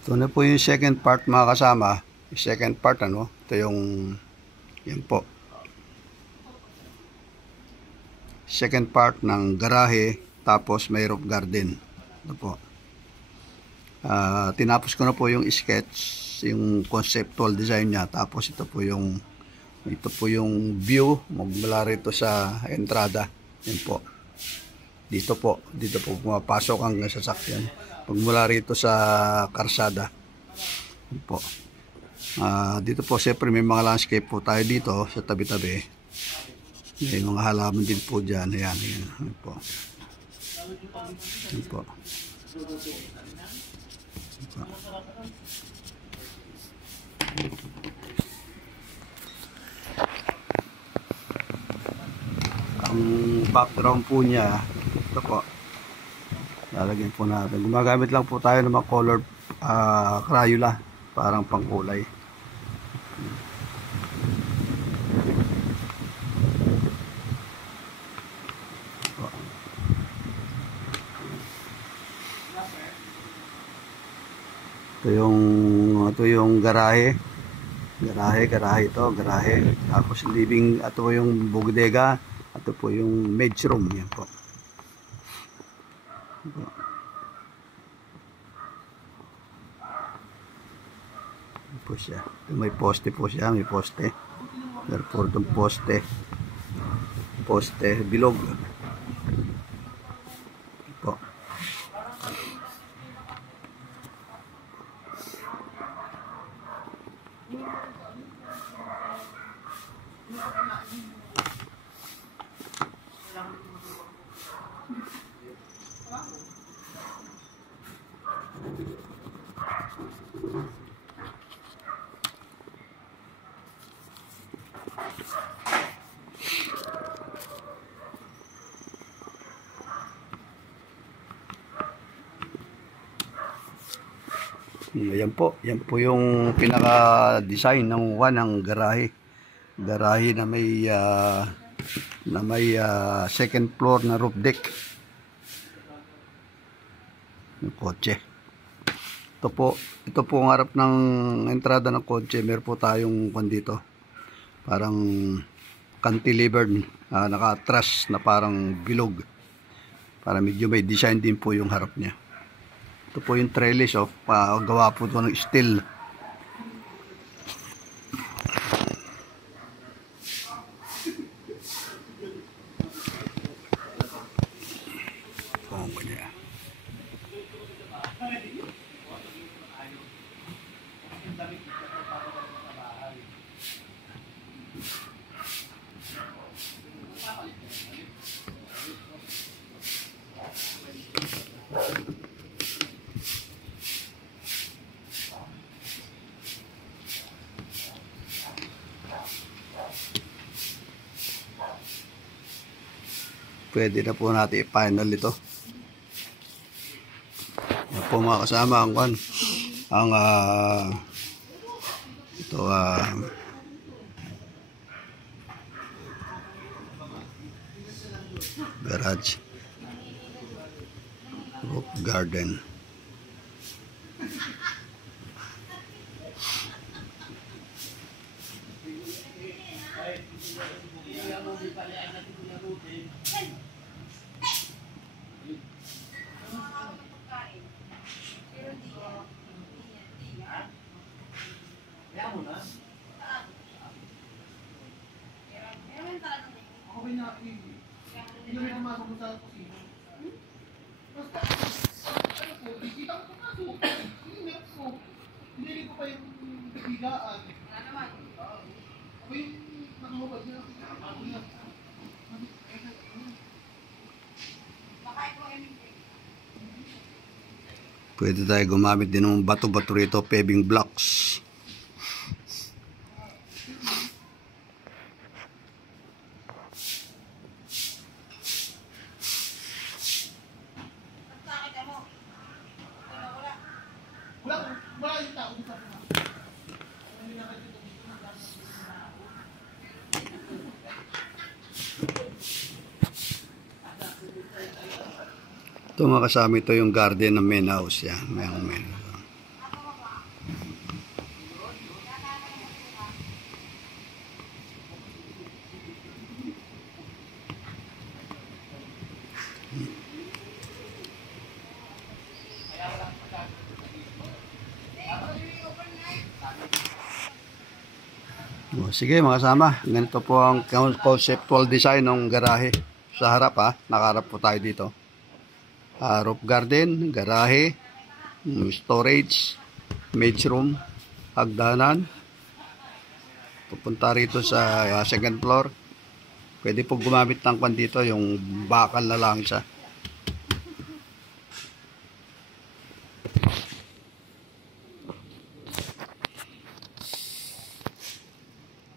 Ito na po yung second part mga kasama. Yung second part ano, ito yung yan po. Second part ng garahe tapos may roof garden. Ito po. Tinapos ko na po yung sketch, yung conceptual design niya. Tapos ito po yung view magmula rito sa entrada. Yan po. Dito po pumapasok ang sasakyan. Pagmula rito sa karsada. Yan po. Dito po siyempre may mga landscape po tayo dito sa tabi-tabi. May mga halaman din po dyan. Ayan, ayan. Ayan po. Ayan po. Ayan po. Ang background po niya, ito po. Lalagyan po natin. Gumagamit lang po tayo ng mga colored Crayola. Parang pangkulay. Ito yung garahe. Garahe ito. Tapos living, ito yung bodega. Ito po yung maids room. Yan po. Yan po siya. May poste po siya. May poste. Therefore, itong poste bilog. Po. Yan po yung pinaka-design ng garahe. Garahe na may second floor na roof deck. Yung kotse. Ito po ang harap ng entrada ng kotse. Meron po tayong dito. Parang cantilevered, naka-truss na parang bilog. Para medyo may design din po yung harap niya. Ito po yung trellis gawa po ito ng steel. Pwede na po natin i-final ito. Yan po mga kasama garage roof garden. Pwede tayo gumamit din ng bato-bato rito, paving blocks. Ito mga kasama, ito yung garden ng main house yan. O, sige mga sama, ganito po ang conceptual design ng garahe. Sa harap nakaharap po tayo dito. Roof garden, garahe, storage, maid's room, hagdanan. Pupunta rito sa second floor. Pwede po gumamit ng kwan dito, yung bakal na lang siya.